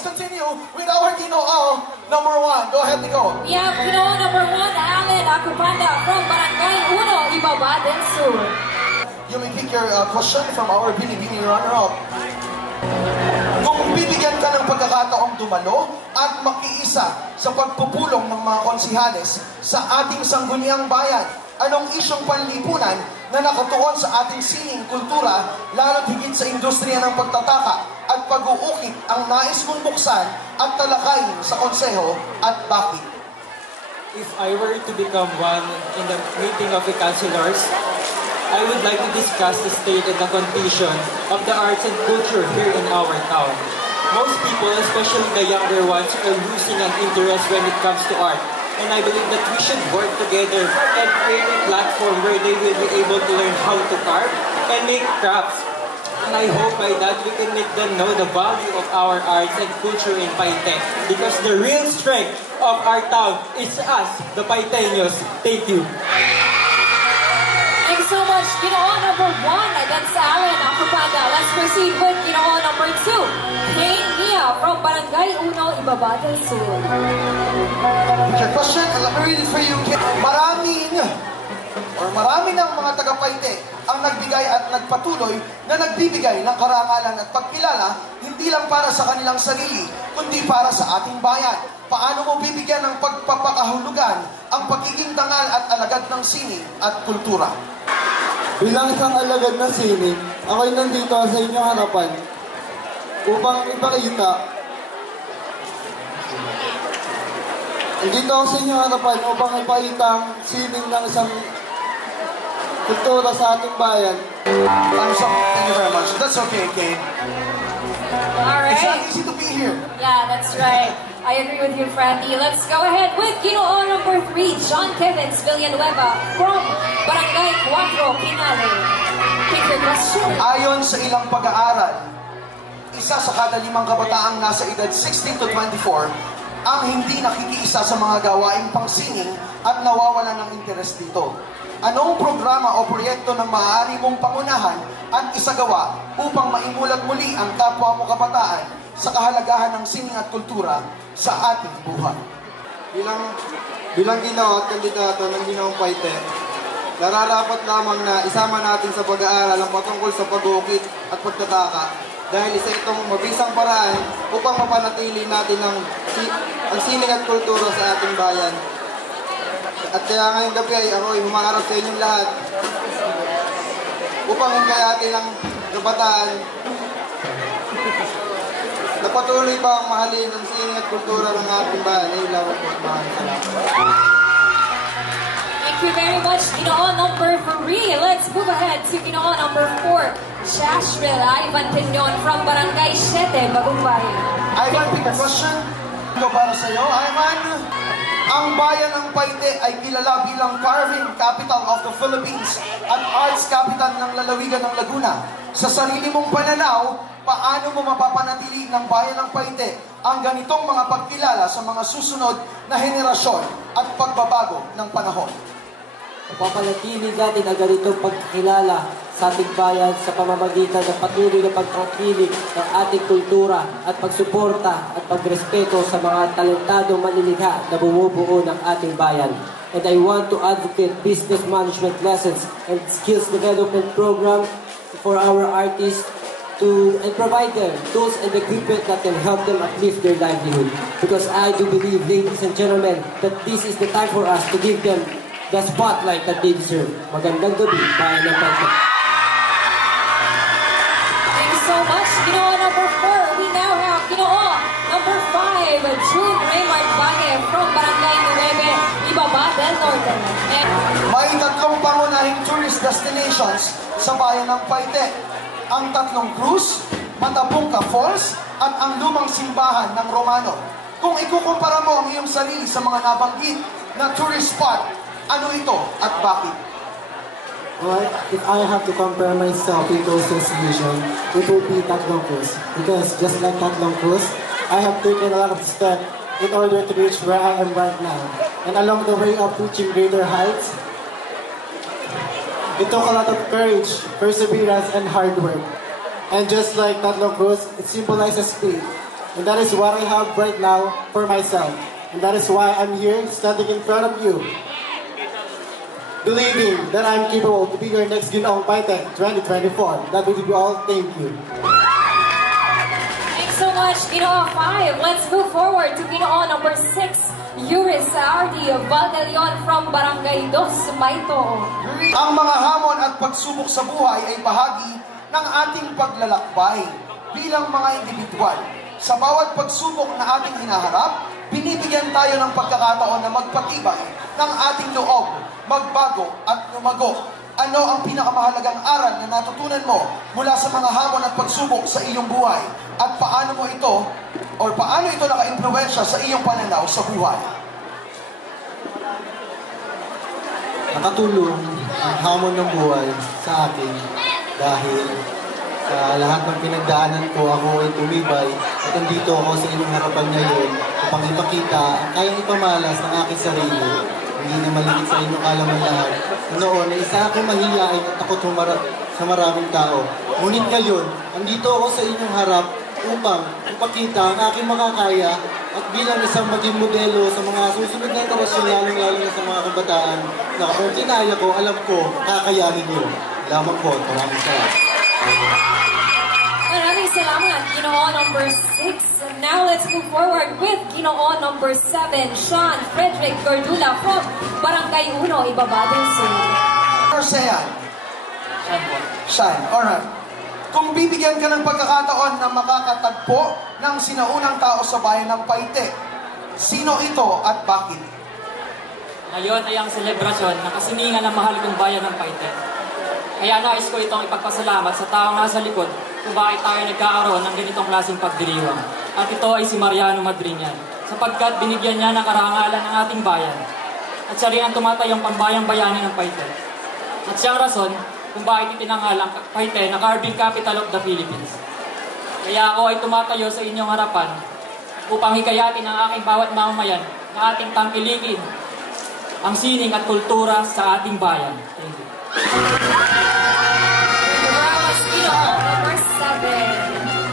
let's continue with our Ginoo number 1. Go ahead, Nico. We have Ginoo number 1, Allen Acupanda from Barangay Uno, Ibaba del Sur. You may pick your question from our Bini-Bini runner-up. Kung bibigyan ka ng pagkakataong dumalo at makiisa sa pagpupulong ng mga konsihales sa ating sangguniang bayan, anong isyong panlipunan na nakatuon sa ating sining kultura, lalo't higit sa industriya ng pagtataka at pag-uukit ang nais mong buksan at talakayin sa konseho at bakit? If I were to become one in the meeting of the councilors, I would like to discuss the state and the condition of the arts and culture here in our town. Most people, especially the younger ones, are losing an interest when it comes to art. And I believe that we should work together and create a platform where they will be able to learn how to carve and make crafts. And I hope by that we can make them know the value of our arts and culture in Paite. Because the real strength of our town is us, the Paiteños. Thank you. Thanks so much, Ginoo number 1, that's Allen Acupanda. Let's proceed with Ginoo number 2, Kane Mia from Barangay Uno, Ibaba del Sur. Your question, let me read it for you. Marami ng mga taga-Paite ang nagbigay at nagpatuloy na nagbibigay ng karangalan at pagkilala hindi lang para sa kanilang sarili, kundi para sa ating bayan. Paano mo bibigyan ng pagpapakahulugan ang pagiging dangal at alagad ng sining at kultura? Bilang isang alagad ng sining, ako'y nandito sa inyong harapan upang ipakita. Nandito ako sa inyong harapan upang ipakita ang sining ng isang kultura sa ating bayan. Thank you very much. That's okay, Kane. Alright. It's not easy to be here. Yeah, that's right. I agree with you, Frandy. Let's go ahead with Ginoo number 3, John Kevins Villanueva from Barangay 4, Pinale. Pick your question. Ayon sa ilang pag-aaral, isa sa kada 5 kabataang nasa edad 16 to 24 ang hindi nakikiisa sa mga gawaing pangsining at nawawalan ng interes dito. Anong programa o proyekto ng maaari mong pangunahan at isagawa upang maimulat muli ang kapwa mo kabataan sa kahalagahan ng sining at kultura sa ating buhay? Bilang Ginoo at kandidato ng Ginoong Paite, nararapat lamang na isama natin sa pag-aaral ang patungkol sa pag-uukit at pagtataka dahil isa itong mabisang paraan upang mapanatili natin ang sining at kultura sa ating bayan. At kaya ngayong gabi ay ako'y humaharap sa inyong lahat upang hikayatin ang kabataan na patuloy pa ang mahalin ang sining at kultura ng ating bayan. Ilaw po at mahalin. Thank you very much, Ginoo number 3. Let's move ahead to Ginoo number 4, Shashril Ivan Piñon from Barangay 7, Bagumbay. Ivan, pick a question. Ito para sa iyo, Ivan. Ang bayan ng Paite ay kilala bilang carving capital of the Philippines at arts capital ng lalawigan ng Laguna. Sa sarili mong pananaw, paano mo mapapanatili ng bayan ng Paite ang ganitong mga pagkilala sa mga susunod na henerasyon at pagbabago ng panahon? Mapapanatili natin ang ganitong pagkilala sa ating bayan sa pamamagitan ng patuloy na pagkakilig ng ating kultura at pagsuporta at pagrespeto sa mga talentadong manlilikha na bumubuo ng ating bayan. And I want to advocate business management lessons and skills development program for our artists and provide them tools and equipment that can help them uplift their livelihood. Because I do believe, ladies and gentlemen, that this is the time for us to give them the spotlight that they deserve. Magandang gabi, bayan ng Paite. Thanks so much, Ginoo number 4. We now have Ginoo number 5, June Raymart Bague from Barangay 9, Ibaba del Norte. May 3 pangunahing tourist destinations sa bayan ng Paite. Ang Tatlong Cruz, Matapungka Falls, at ang lumang simbahan ng Romano. Kung ikukumpara mo ang iyong sarili sa mga nabanggit na tourist spot, ano ito at bakit? Well, if I have to compare myself with those destination, it would be Tatlong Cruz. Because just like Tatlong Cruz, I have taken a lot of steps in order to reach where I am right now. And along the way of reaching greater heights, it took a lot of courage, perseverance, and hard work. And just like Tatlong Cruz, it symbolizes faith. And that is what I have right now for myself. And that is why I'm here standing in front of you, believing that I'm capable to be your next Ginoong Paite 2024. That will be all. Thank you. Thanks so much, Ginoo 5. Let's move forward to Ginoo number 6, Yuris Saardi of Valdelion from Barangay Dos Maito. Ang mga hamon at pagsubok sa buhay ay bahagi ng ating paglalakbay bilang mga individual. Sa bawat pagsubok na ating hinaharap, binibigyan tayo ng pagkakataon na magpatibay ng ating loob, magbago at lumago. Ano ang pinakamahalagang aral na natutunan mo mula sa mga hamon at pagsubok sa iyong buhay? At paano ito naka-impluwensya sa iyong pananaw sa buhay? Nakatulong ang hamon ng buhay sa akin dahil sa lahat ng pinagdaanan ko, ako ay tumibay at nandito ako sa inyong harapan ngayon upang ipakita ang kayang ipamalas ng aking sarili. Hindi na maligit sa inyong kalaman lahat. Noon, isa ako mahihain at takot sa maraming tao. Ngunit ngayon, andito ako sa inyong harap upang ipakita ang aking makakaya at bilang isang maging modelo sa mga susunod na henerasyon, lalong-lalo na sa mga kabataan, na kung kinaya ko, alam ko, kakayanin niyo. Lamang po, maraming salamat. Maraming salamat, Ginoo number 6. Now let's move forward with Ginoo number 7, Sean Frederick Gordula from Barangay Uno, Ibabadong Sur. Sean. Sean, alright. Kung bibigyan ka ng pagkakataon na makakatagpo ng sinaunang tao sa bayan ng Paite, sino ito at bakit? Ngayon ay ang selebrasyon ng kasiningan ng mahal kong bayan ng Paite. Kaya nais ko itong ipagpasalamat sa taong nasa likod kung bakit tayo nagkakaroon ng ganitong klaseng pagdiriwang. At ito ay si Mariano Madriñan, sapagkat binigyan niya ng karangalan ng ating bayan. At siya rin ang tumatayong pambayang bayani ng Paite. At siyang rason kung bakit itinanghal ang Paite na Carving Capital of the Philippines. Kaya ako ay tumatayo sa inyong harapan upang hikayatin ang aking bawat mamamayan na ating tangkilikin ang sining at kultura sa ating bayan. Thank you.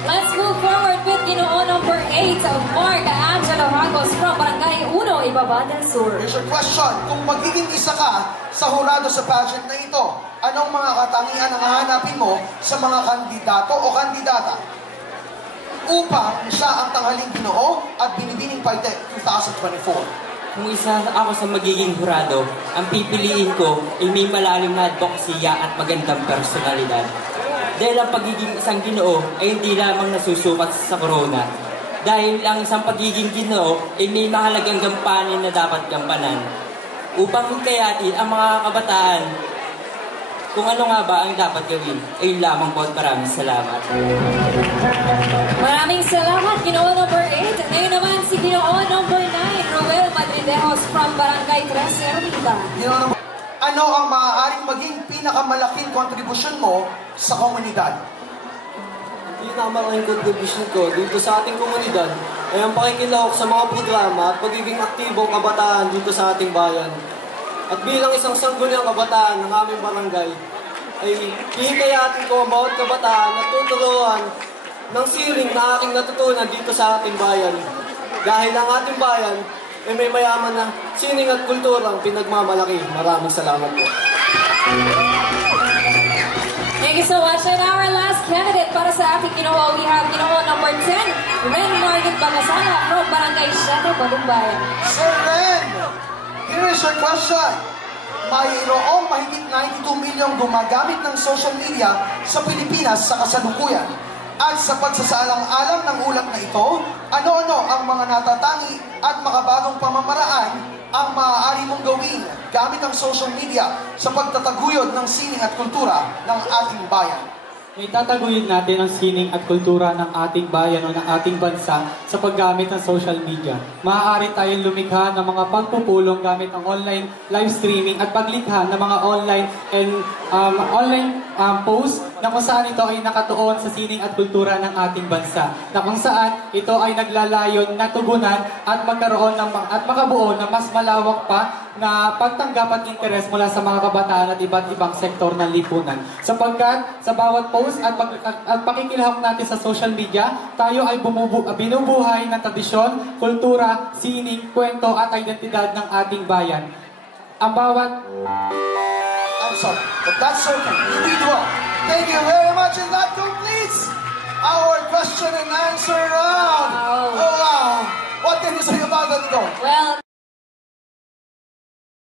Let's move forward with Ginoo number 8, Mark Angelo Ragos from Barangay Uno, Ibaba del Sur. Here's your question. Kung magiging isa ka sa hurado sa pageant na ito, anong mga katangian ang hahanapin mo sa mga kandidato o kandidata upang siya ang tanghaling Ginoo at Binibining Paite 2024? Kung isa ako sa magiging hurado, ang pipiliin ko ay may malalim na advocacy at magandang personalidad. Dahil ang pagiging isang Ginoo ay hindi lamang nasusukat sa corona. Dahil ang isang pagiging Ginoo ay may mahalagang gampanin na dapat gampanan. Upang hikayatin ang mga kabataan kung ano nga ba ang dapat gawin, ay lamang po at maraming salamat. Maraming salamat, Ginoo number 8. Ngayon naman si Ginoo number 9, Roel Madridejos from Barangay Tres Ermita. Ano ang maaaring maging pinakamalaking kontribusyon mo sa komunidad? Pinakamalaking kontribusyon ko dito sa ating komunidad ay ang pakikilahok sa mga programa at pagiging aktibong kabataan dito sa ating bayan. At bilang isang sangguniang kabataan ng aming barangay, ay hihikayatin ko ang bawat kabataan na tuturuan ng siling na aking natutunan dito sa ating bayan. Dahil ang ating bayan ay may mayaman na sining at kulturang pinagmamalaki. Maraming salamat po. Thank you so much. And our last candidate para sa ating Ginoo, we have Ginoo number 10, Ren Margit Bagasana from Barangay Siete, Bagumbayan. Sir Ren, here is your question. Mayroong mahigit 92 milyong gumagamit ng social media sa Pilipinas sa kasalukuyan. At sa pagsasaalang-alang ng ulat na ito, ano-ano ang mga natatangi at makabagong pamamaraan ang maaari mong gawin gamit ang social media sa pagtataguyod ng sining at kultura ng ating bayan? May tataguyod natin ang sining at kultura ng ating bayan o ng ating bansa sa paggamit ng social media. Maaari tayong lumikha ng mga pagpupulong gamit ang online live streaming at paglikha ng mga online posts na kung saan ito ay nakatuon sa sining at kultura ng ating bansa. Na kung saan ito ay naglalayon na tugunan at magkaroon ng at makabuo ng mas malawak pa na pagtanggap at interes mula sa mga kabataan at iba't ibang sektor ng lipunan. Sapagkat sa bawat post at pakikilahok natin sa social media, tayo ay binubuhay ng tradisyon, kultura, sining, kwento at identidad ng ating bayan. Ang bawat... I'm sorry, but that's okay. You did well. Thank you very much, and that completes our question and answer round. Wow. Oh, wow. What can you say about that, Nicole? Well,